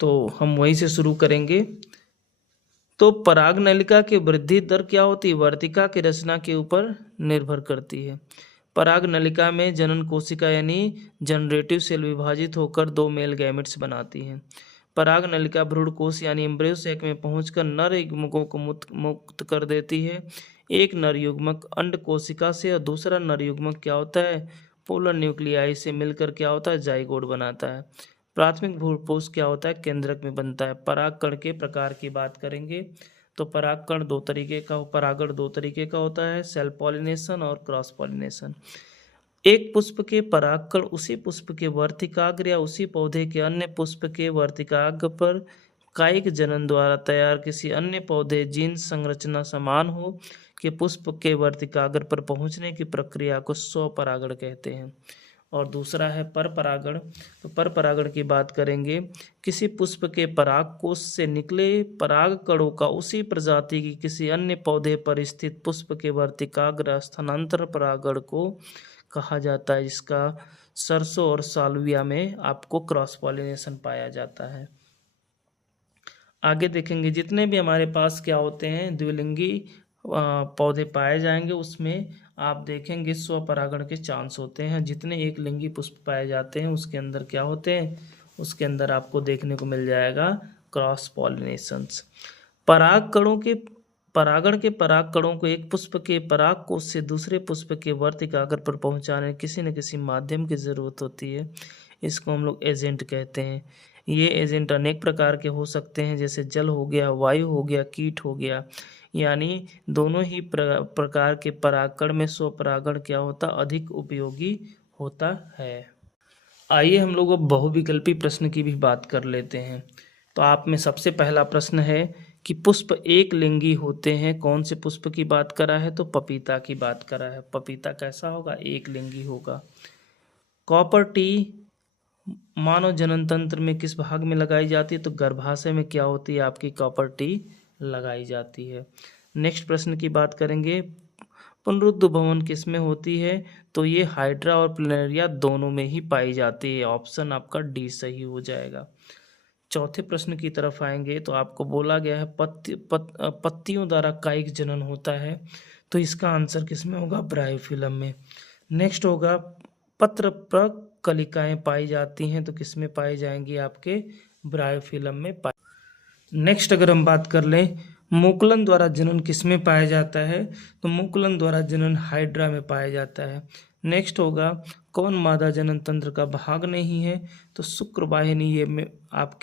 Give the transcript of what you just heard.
तो हम वहीं से शुरू करेंगे। तो पराग नलिका की वृद्धि दर क्या होती है? वर्तिका की रचना के ऊपर निर्भर करती है। पराग नलिका में जनन कोशिका यानी जनरेटिव सेल विभाजित होकर दो मेल गैमेट्स बनाती हैं। पराग नलिका भ्रूण कोश यानी एम्ब्रियो सैक में पहुंचकर नर युग्मकों को मुक्त कर देती है। एक नर युग्मक अंड कोशिका से और दूसरा नर युग्मक क्या होता है? पोलर न्यूक्लियाई से मिलकर क्या होता है? जाइगोट बनाता है। प्राथमिक भ्रूणपोष क्या होता है? केंद्रक में बनता है। परागकण के प्रकार की बात करेंगे तो परागकण परागण दो तरीके का होता है, सेल्फ पॉलिनेशन और क्रॉस पॉलिनेशन। एक पुष्प के परागकण उसी पुष्प के वर्तिकाग्र या उसी पौधे के अन्य पुष्प के वर्तिकाग्र पर कायिक जनन द्वारा तैयार किसी अन्य पौधे जीन संरचना समान हो कि पुष्प के वर्तिकाग्र पर पहुंचने की प्रक्रिया को स्वपरागण कहते हैं। और दूसरा है परपरागण। तो परपरागण की बात करेंगे, किसी पुष्प के परागकोश से निकले पराग कणों का उसी प्रजाति की किसी अन्य पौधे पर स्थित पुष्प के वर्तिकाग्र स्थानांतर परागण को कहा जाता है, जिसका सरसों और साल्विया में आपको क्रॉस पॉलिनेशन पाया जाता है। आगे देखेंगे जितने भी हमारे पास क्या होते हैं द्विलिंगी पौधे पाए जाएंगे उसमें आप देखेंगे स्वपरागण के चांस होते हैं। जितने एक लिंगी पुष्प पाए जाते हैं उसके अंदर क्या होते हैं? उसके अंदर आपको देखने को मिल जाएगा क्रॉस पॉलिनेशंस। परागण के पराग कणों को एक पुष्प के पराग कोश से दूसरे पुष्प के वर्तिकाग्र पर पहुंचाने किसी न किसी माध्यम की जरूरत होती है। इसको हम लोग एजेंट कहते हैं। ये एजेंट अनेक प्रकार के हो सकते हैं, जैसे जल हो गया, वायु हो गया, कीट हो गया। यानी दोनों ही प्रकार के परागकण में स्वपरागण क्या होता? अधिक उपयोगी होता है। आइए हम लोग अब बहुविकल्पी प्रश्न की भी बात कर लेते हैं। तो आप में सबसे पहला प्रश्न है कि पुष्प एक लिंगी होते हैं। कौन से पुष्प की बात करा है? तो पपीता की बात करा है। पपीता कैसा होगा? एक लिंगी होगा। कॉपर टी मानव जनन तंत्र में किस भाग में लगाई जाती है? तो गर्भाशय में क्या होती है? आपकी कॉपर टी लगाई जाती है। नेक्स्ट प्रश्न की बात करेंगे, पुनरुत्थ भवन किस में होती है? तो ये हाइड्रा और प्लैनेरिया दोनों में ही पाई जाती है। ऑप्शन आपका डी सही हो जाएगा। चौथे प्रश्न की तरफ आएंगे तो आपको बोला गया है पत्तियों द्वारा कायिक जनन होता है, तो इसका आंसर किस में होगा? ब्रायोफिलम में। नेक्स्ट होगा पत्र कलिकाएं पाई जाती हैं, तो किस में पाई जाएंगी? आपके ब्रायोफिलम में पाई। नेक्स्ट अगर हम बात कर लें मुकुलन द्वारा जनन किस में पाया जाता है? तो मुकुलन द्वारा जनन हाइड्रा में पाया जाता है। नेक्स्ट होगा कौन मादा जनन तंत्र का भाग नहीं है? तो शुक्रवाहिनी ये में आपके